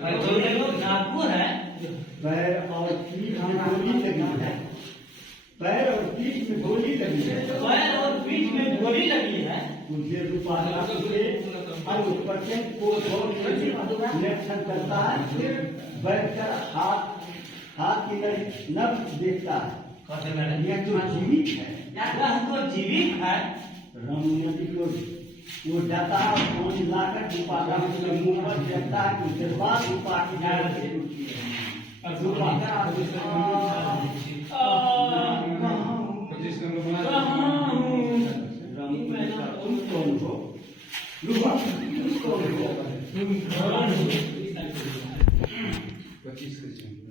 तो ये लोग डाकू है। पैर और पीठ में गोली लगी है। पैर और पीठ में गोली लगी है। पैर और पीठ में गोली लगी है। मुझे रूपाला से 100% को निरीक्षण करता है। फिर बैठकर हाथ की नब्ज देखता है। यह तो जीवित है। यह तो जीवित है। राममती को वो जाता है, फोन लाकर रूपाला के मुंह पर देखता है। कुछ देर बाद रूपा की जान से उठती है।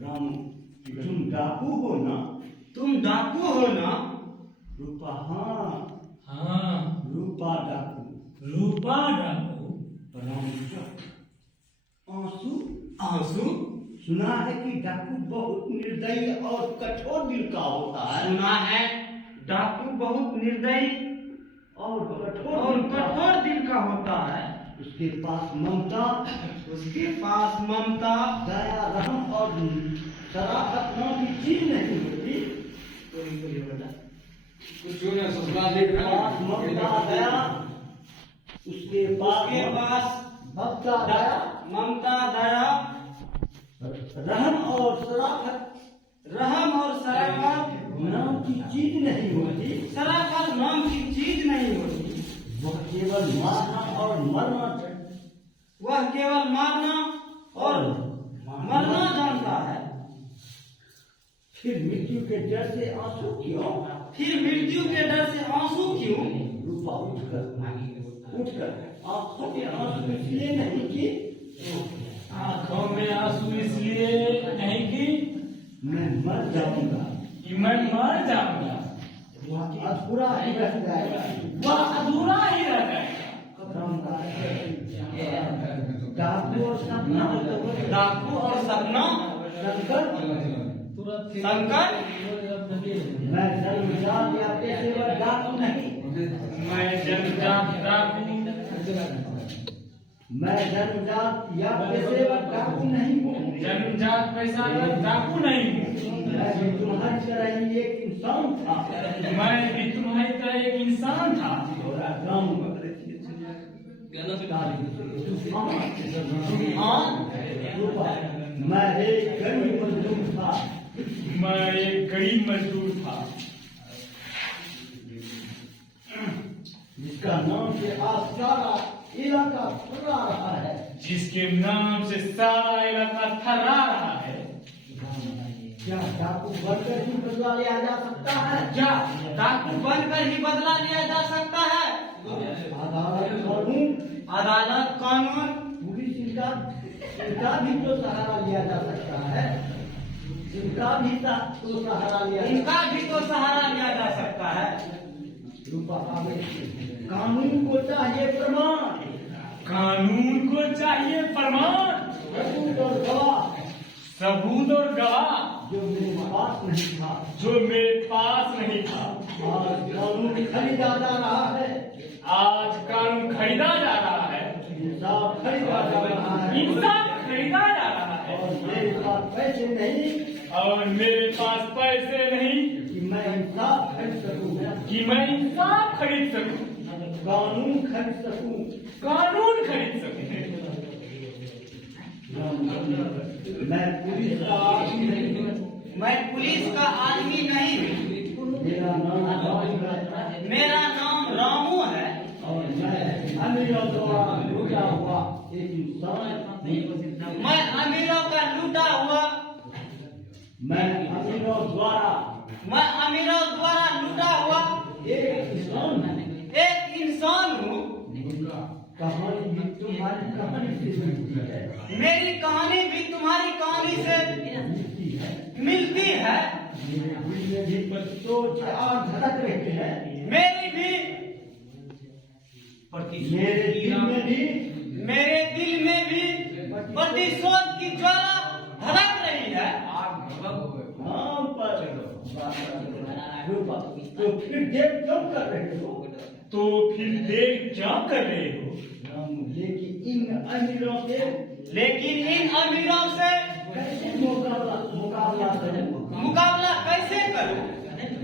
राम, तुम डाकू हो ना? तुम डाकू हो ना? रूपा, हाँ हाँ, रूपा डाकू। रूपा डाकू। राम, आंसू आंसू। सुना है कि डाकू बहुत निर्दयी और कठोर दिल का होता है। सुना है डाकू बहुत निर्दयी और कठोर दिल का होता है। उसके पास ममता, उसके पास ममता, दया, रहम और शराफत नाम की चीज नहीं होती। ममता, दया, उसके पास ममता, दया, ममता, दया, रहम और शराफत नाम की चीज नहीं होती। शराफत नाम की चीज नहीं होती। वह केवल मारना और मरना, वह केवल मारना और मरना जानता है। फिर मृत्यु के डर से आंसू क्यों? फिर मृत्यु के डर से आंसू क्यों? रूपा उठकर आंखों में आंसू इसलिए नहीं कि आंखों में आंसू इसलिए नहीं कि मैं मर जाऊंगा। मैं मर जाऊंगा। वह अधूरा ही रह जाएगा। वह अधूरा ही रह जाएगा। डाकू और सपना, संकट। मैं जन्मजात या पेशेवर डाकू नहीं। मैं जन्मजात डाकू नहीं हूँ। जन्मजात पेशेवर डाकू नहीं हूँ। मैं भी तुम्हारी तरह ही एक इंसान था। मैं भी तुम्हारी तरह एक इंसान था। मैं एक गरीब मजदूर था। मैं एक गरीब मजदूर था जिसका नाम से आज सारा इलाका थर्रा रहा है। जिसके नाम से सारा इलाका थर्रा रहा है। क्या डाकू बनकर ही बदला लिया जा सकता है? क्या डाकू बनकर ही बदला लिया जा सकता है? अदालत कानून पुलिस इनका भी तो सहारा लिया जा सकता है। इनका भी तो सहारा लिया जा सकता है। कानून को चाहिए प्रमाण। कानून को चाहिए प्रमाण, सबूत और गवाह जो मेरे पास नहीं था। आज कानून खरीदा जा रहा है। इंसाफ खरीदा जा रहा है। और मेरे पास पैसे नहीं और मेरे पास पैसे नहीं कि मैं इंसाफ खरीद सकूं। कानून खरीद सकूं। मैं पुलिस का आदमी नहीं हूँ। मेरा नाम रामू है। और मैं अमीरों द्वारा लूटा हुआ एक इंसान। मैं अमीरों का लूटा हुआ मैं अमीरों द्वारा लूटा हुआ एक इंसान हूँ। कहानी भी तुम्हारी कहानी से मिलती है। मेरी कहानी भी तुम्हारी कहानी से मिलती है। मेरे दिल में भी सोच और धड़क रहते हैं। मेरे दिल में भी प्रतिशोध की ज्वाला धड़क रही है। हाँ, पर तो फिर देर क्यों कर रहे हो? तो फिर देर क्या कर रहे हो? लेकिन इन अमीरों से कैसे मुकाबला करूं? मुकाबला कैसे करूं?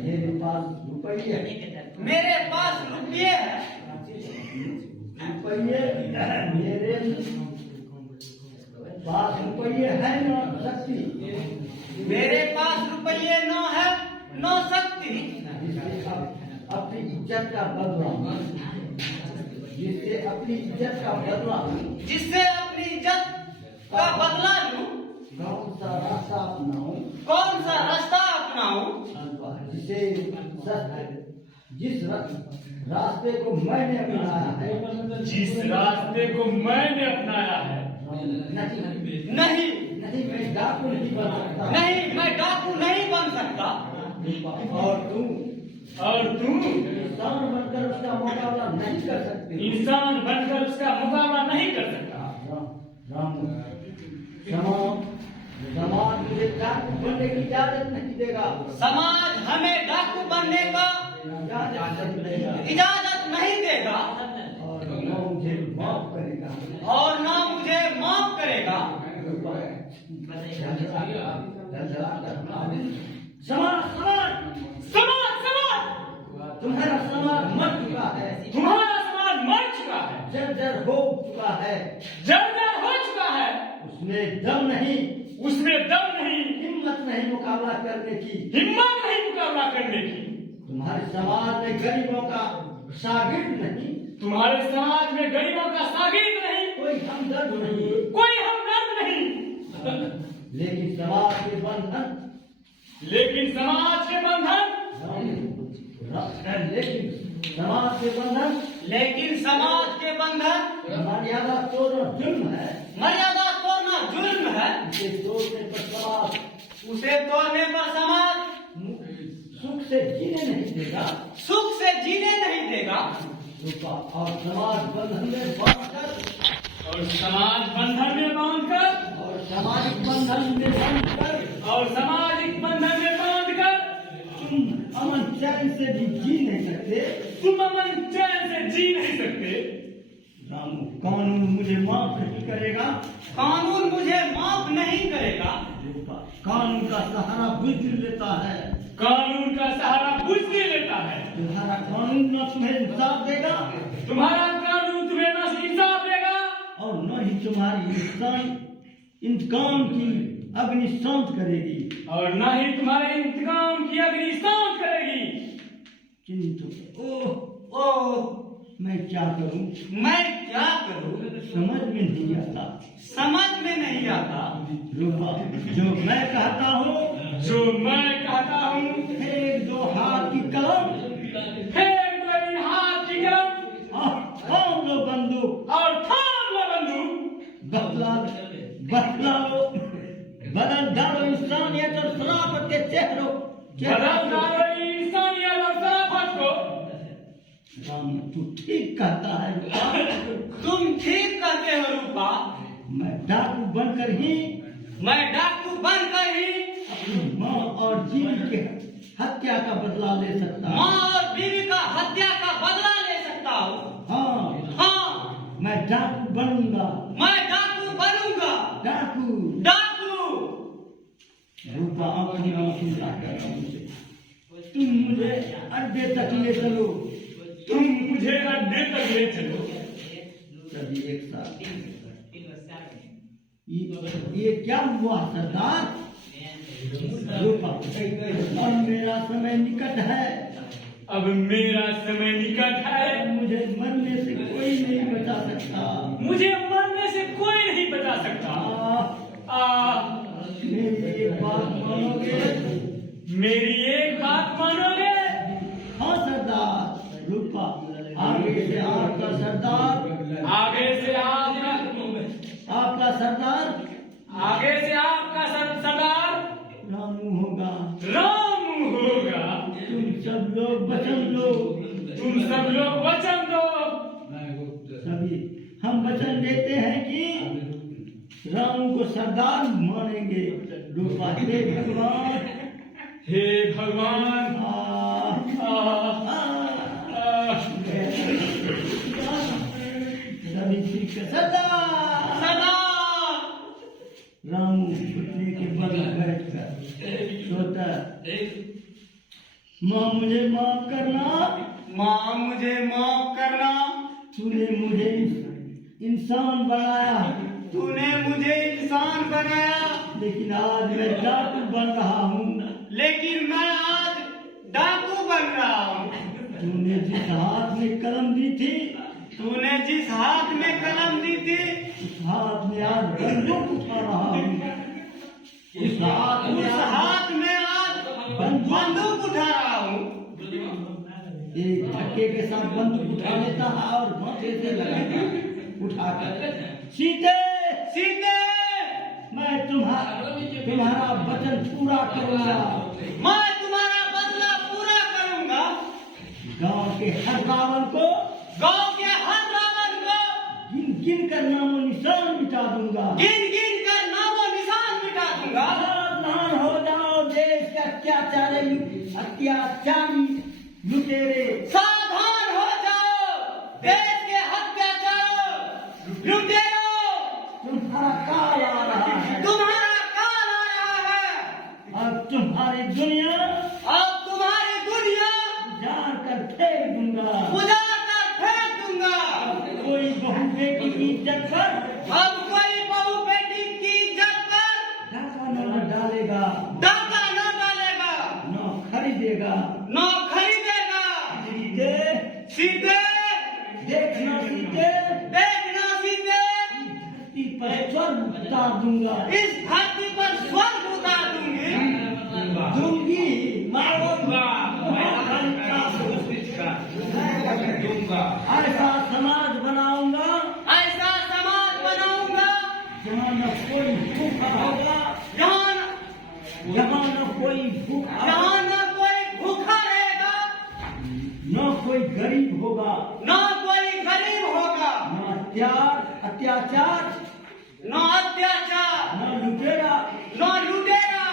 मेरे पास रुपये मेरे पास रुपये है, मेरे पास रुपये है ना शक्ति, मेरे पास रुपये न है न शक्ति, अपनी इज्जत का बदला, जिससे अपनी इज्जत का बदला, जिससे अपनी इज्जत का बदला लूं। कौन सा रास्ता अपनाऊं? कौन सा रास्ता अपनाऊं? जिस रास्ते को मैंने अपनाया है, जिस रास्ते को मैंने अपनाया है, नहीं नहीं मैं डाकू नहीं बन सकता, नहीं मैं डाकू नहीं बन सकता। और तुम इंसान बनकर उसका मुकाबला नहीं कर सकते। इंसान बनकर उसका मुकाबला नहीं कर सकता। समाज मुझे डाकू बनने की इजाजत नहीं देगा। समाज हमें डाकू बनने का इजाजत नहीं देगा और न मुझे माफ करेगा। और ना मुझे माफ करेगा। समाज तुम्हारा समाज मर चुका है, तुम्हारा समाज मर चुका है, जर्जर हो चुका है, जर्जर हो चुका है। उसमें दम नहीं, हिम्मत नहीं मुकाबला करने की। मुकाबला करने की। तुम्हारे समाज में गरीबों का शागिर्द नहीं, तुम्हारे समाज में गरीबों का शागिर्द नहीं, कोई हमदर्द नहीं, लेकिन समाज के बंधन, लेकिन समाज के बंधन मर्यादा तोड़ना जुल्म है। मर्यादा तोड़ना जुल्म है। उसे तोड़ने पर समाज सुख से जीने नहीं देगा, और समाज बंधन में बांधकर, सामाजिक बंधन में बांधकर तुम अमन चैन से भी जी नहीं सकते। रामू, कानून मुझे माफ नहीं करेगा। कानून का सहारा बुझ लेता है। तुम्हारा कानून न तुम्हें इंसाफ देगा, और न ही तुम्हारी इंतकाम की अग्नि शांत करेगी। और न ही तुम्हारे इंतकाम की अग्नि शांत करेगी। किंतु ओह मैं क्या करूं? समझ में नहीं आता। रूपा, जो मैं कहता हूँ, एक दो हाथ की कलम, थाम लो बंदूक, बदल डालो इंसानियत और शराफत के चेहरों। तू ठीक कहता है रूपा। तुम ठीक कहते हो रूपा। मैं डाकू बनकर ही अपनी माँ और बीवी की हत्या का बदला ले सकता हूँ। माँ और बीवी का हत्या का बदला ले सकता हूँ। हाँ, मैं डाकू बनूंगा। डाकू रूपा आंखों तुम मुझे अड्डे तक ले चलो। सभी एक साथ। ये क्या हुआ सरदार? रूपा, और मेरा समय निकट है। अब मेरा समय निकट है। मुझे मरने से कोई नहीं बचा सकता। मेरी एक बात मानोगे? हाँ सरदार। रूपा, आगे से आपका सरदार, रामू होगा। तुम सब लोग वचन दो। सभी हम वचन देते हैं कि रामू को सरदार मानेंगे। रूपा, हे भगवान, सवित्री का सदा सदा रामू घुटने के बल बैठकर सोता, माँ मुझे माफ करना, माँ मुझे माफ करना, तूने मुझे इंसान बनाया, तूने मुझे इंसान बनाया, लेकिन आज मैं डाकू बन रहा हूँ। लेकिन मैं आज डाकू बन रहा हूँ। तूने जिस हाथ में कलम दी थी, तूने जिस हाथ में कलम दी थी, उस हाथ में आज बंदूक उठा रहा हूँ। उस हाथ में आज बंदूक उठा रहा हूँ। एक धक्के के साथ बंदूक उठा लेता है और माथे से लगाता उठाकर, सीते सीते मैं तुम्हारा वचन पूरा करूंगा, मैं तुम्हारा बदला पूरा करूंगा। गांव के हर रावण को, गांव के हर रावण को गिन गिन कर नामो निशान मिटा दूंगा। गिन गिन कर नामो निशान मिटा दूंगा। सावधान हो जाओ देश के अत्याचारी लुटेरे, सावधान हो जाओ देश के हत्याचारों लुटेरों, तुम्हारा काल आ रहा है, तुम्हारा काल आ रहा है। और तुम्हारी दुनिया अब तुम्हारी दुनिया उजाड़ कर फेंक दूंगा, उजाड़ कर फेंक दूंगा। कोई बहू बेटी की इज्जत पर अब कोई बहू बेटी की इज्जत पर डाका न डालेगा, डाका न डालेगा, न खरीदेगा। न खरीदेगा। सीते सीधे देखना, सीते देखना, सीधे धरती पर स्वर्ग उतार दूंगा, इस धरती पर स्वर्ग उतार दूंगी। मारूंगा, ऐसा समाज बनाऊंगा, ऐसा समाज बनाऊंगा जहाँ न कोई भूखा होगा, जहाँ न कोई भूखा, जहाँ न कोई भूखा रहेगा, न कोई गरीब होगा, न कोई गरीब होगा, न अत्याचार, न अत्याचार, न लुटेरा, न लुटेरा,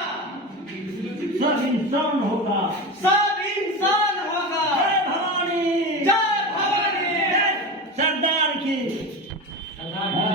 सब इंसान होगा। सब